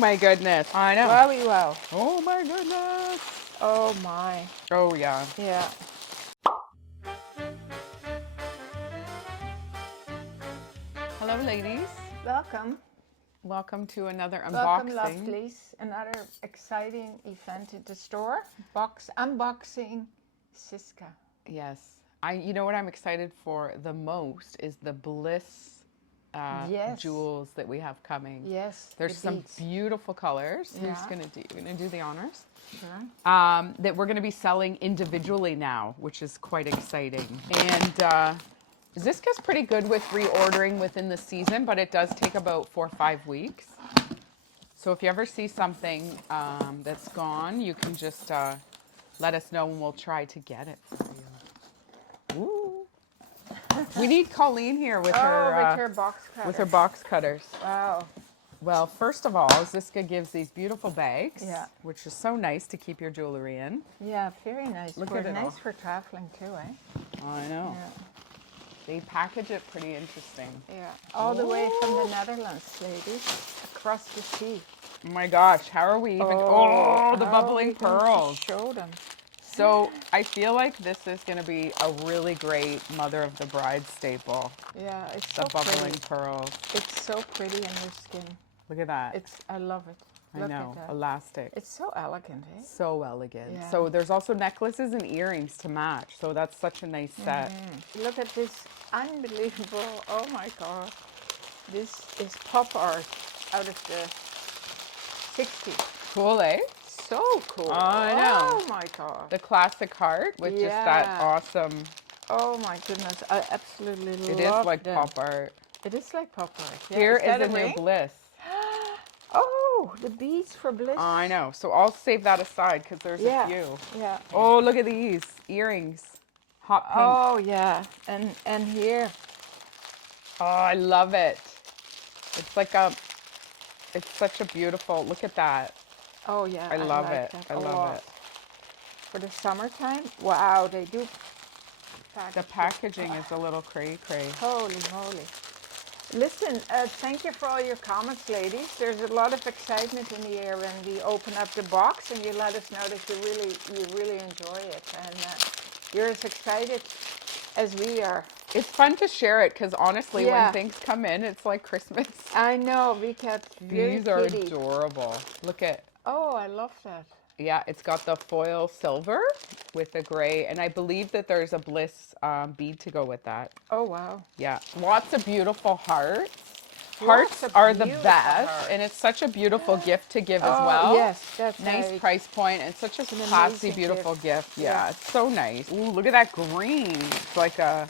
my goodness. I know. Wowie wow. Oh my goodness. Oh my. Oh yeah. Yeah. Hello ladies. Welcome. Welcome to another Welcome, unboxing. lovelies. Another exciting event at the store. Unboxing Zsiska. Yes. You know what I'm excited for the most is the Bliss Yes. jewels that we have coming. Yes. There's the some beads. beautiful colors. Yeah. Who's gonna do? You're gonna do the honors. Sure. That we're gonna be selling individually now, which is quite exciting. And Zsiska's pretty good with reordering within the season, but it does take about 4 or 5 weeks. So if you ever see something that's gone, you can just let us know and we'll try to get it for you. Ooh. We need Colleen here with her box cutter. with her box cutters. Wow. Well, first of all, Zsiska gives these beautiful bags, Yeah. which is so nice to keep your jewelry in. Yeah, very nice. Look at it nice all. for traveling too, eh? I know. Yeah. They package it pretty interesting. Yeah. All the way from the Netherlands, ladies. Across the sea. Oh my gosh, how are we even? Oh, the bubbling pearls. Show them. So I feel like this is going to be a really great mother of the bride staple. Yeah, it's so The bubbling pretty. pearls. It's so pretty in your skin. Look at that. I love it. I Look know, at that. elastic. It's so elegant, eh? So elegant. Yeah. So there's also necklaces and earrings to match. So that's such a nice set. Look at this unbelievable, oh my God. This is pop art out of the 60s. Cool, eh? So cool. I know. Oh my God. The classic heart with just that Yeah. awesome. Oh my goodness. I absolutely love It is like them. pop art. It is like pop art. Yeah. Here is that is a the new ring? Bliss. Oh, the beads for Bliss. I know. So I'll save that aside because there's Yeah. a few. Yeah. Oh, look at these earrings. Hot pink. Oh yeah. And here. Oh, I love it. It's like it's such a beautiful, look at that. Oh yeah. I love like it. that I a love lot. it. For the summertime, wow, they do. The packaging is a little cray-cray. Holy moly! Listen, thank you for all your comments, ladies. There's a lot of excitement in the air when we open up the box, and you let us know that you really enjoy it, and you're as excited as we are. It's fun to share it because honestly, Yeah. when things come in, it's like Christmas. I know we kept These are adorable. Look at. Oh, I love that. Yeah, it's got the foil silver with the gray, and I believe that there's a Bliss bead to go with that. Oh wow. Yeah, lots of beautiful hearts. Lots Hearts of are the beautiful best, hearts. and it's such a beautiful gift to give as Oh, well. yes, that's nice right. price point and such a an classy, amazing beautiful gift. Yeah, Yeah. it's so nice. Ooh, look at that green. It's like a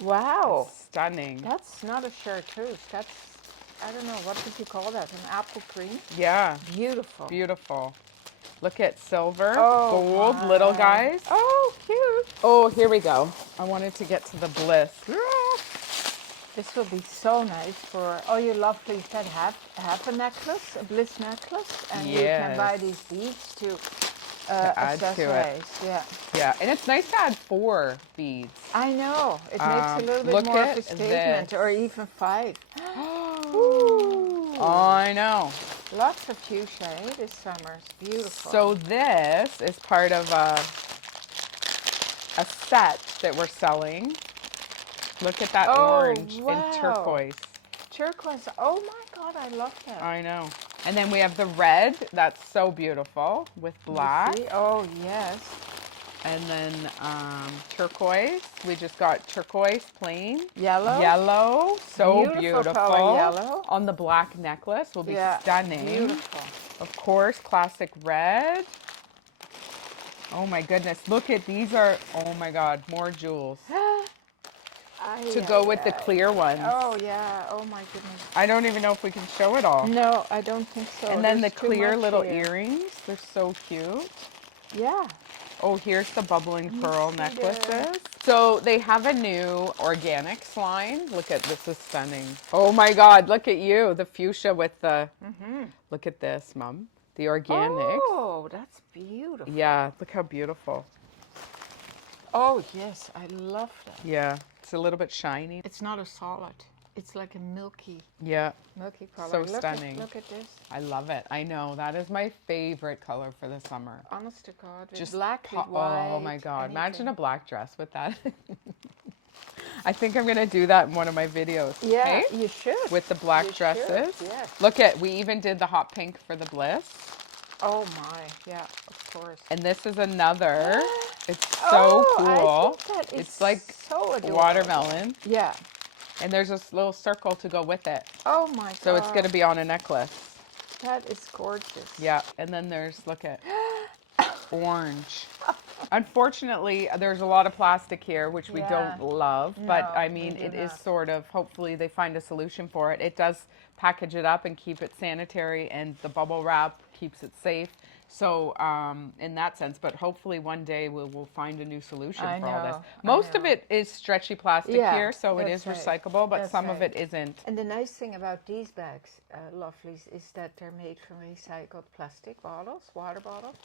Wow. stunning. That's not a chartreuse. That's, I don't know, what would you call that? An apple green? Yeah, Beautiful. beautiful. Look at silver, Oh, gold, my. little guys. Oh, cute. Oh, here we go. I wanted to get to the Bliss. This will be so nice for all you lovelies that have a necklace, a Bliss necklace, and you can buy Yes. these beads to add to it. accessorize. Yeah, Yeah, and it's nice to add 4 beads. I know. It makes a little bit look more of at a statement, this. or even 5. I know. Lots of fuchsia this summer. It's beautiful. So this is part of a set that we're selling. Look at that orange wow. and turquoise. Turquoise. Oh my God, I love that. I know. And then we have the red. That's so beautiful with black. See? Oh yes. And then turquoise. We just got turquoise plain. Yellow. Yellow. So Beautiful color, yellow. On the black necklace will be Yeah, stunning. beautiful. Of course, classic red. Oh my goodness. Look at these are, oh my God, more jewels. To go with the clear ones. Oh yeah. Oh my goodness. I don't even know if we can show it all. No, I don't think so. And then There's the too clear much little here. earrings. They're so cute. Yeah. Oh, here's the bubbling pearl see necklaces. the- So they have a new organics line. Look at this, is stunning. Oh my God, look at you, the fuchsia with the. Look at this, Mom. The organics. Oh, that's beautiful. Yeah, look how beautiful. Oh yes, I love that. Yeah, it's a little bit shiny. It's not a solid. It's like a milky Yeah, color. so Look stunning. Look at this. I love it. I know, that is my favorite color for the summer. Honest to God, with Just black, with white. oh my God, imagine anything. a black dress with that. I think I'm going to do that in one of my videos. Yeah, Hey? you should. With the black You dresses. should, yes. Look at, we even did the hot pink for the Bliss. Oh my, yeah, of course. And this is another. It's so cool. I think that is It's like so adorable. watermelon. Yeah. And there's this little circle to go with it. Oh my God. So it's going to be on a necklace. That is gorgeous. Yeah. And then there's, look at, orange. Unfortunately, there's a lot of plastic here, which we don't love. But No, I mean, we do it is not. sort of, hopefully they find a solution for it. It does package it up and keep it sanitary, and the bubble wrap keeps it safe. So in that sense, but hopefully one day we'll find a new solution for all this. Most of it is stretchy plastic here, so it is that's recyclable, but That's some of right. it isn't. And the nice thing about these bags, lovelies, is that they're made from recycled plastic bottles, water bottles.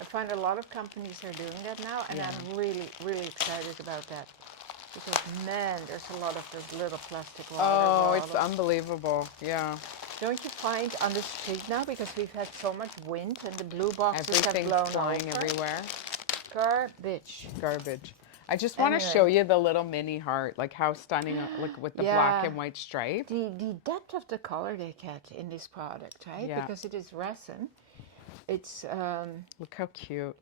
I find a lot of companies are doing that now, and I'm really, really excited about that. Because, man, there's a lot of those little plastic water bottles. It's unbelievable. Yeah. Don't you find on the street now, because we've had so much wind and the blue boxes Everything's have blown flying over? everywhere. Garbage. Garbage. I just want to Anyway. show you the little mini heart, like how stunning, like with the black Yeah. and white stripe. The depth of the color they get in this product, right? Yeah. Because it is resin. It's Look how cute.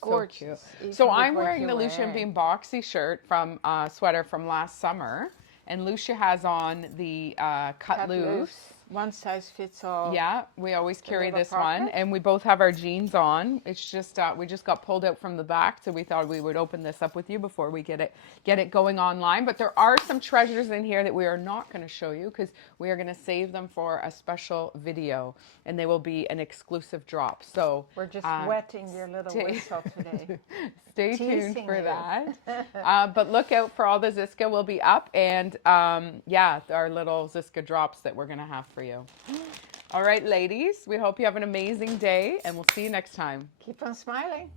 gorgeous. So even cute. So with I'm what wearing you're the Lousje and wearing. Bean boxy shirt from sweater from last summer, and Lousje has on the cut loose. One size fits all. Yeah, we always carry little this one, pocket? and we both have our jeans on. It's just we just got pulled out from the back, so we thought we would open this up with you before we get it going online. But there are some treasures in here that we are not going to show you because we are going to save them for a special video, and they will be an exclusive drop. So We're just wetting your little whistle today. Stay tuned Teasing for you. that. But look out for all the Zsiska will be up, and yeah, our little Zsiska drops that we're going to have for you. All right, ladies, we hope you have an amazing day, and we'll see you next time. Keep on smiling.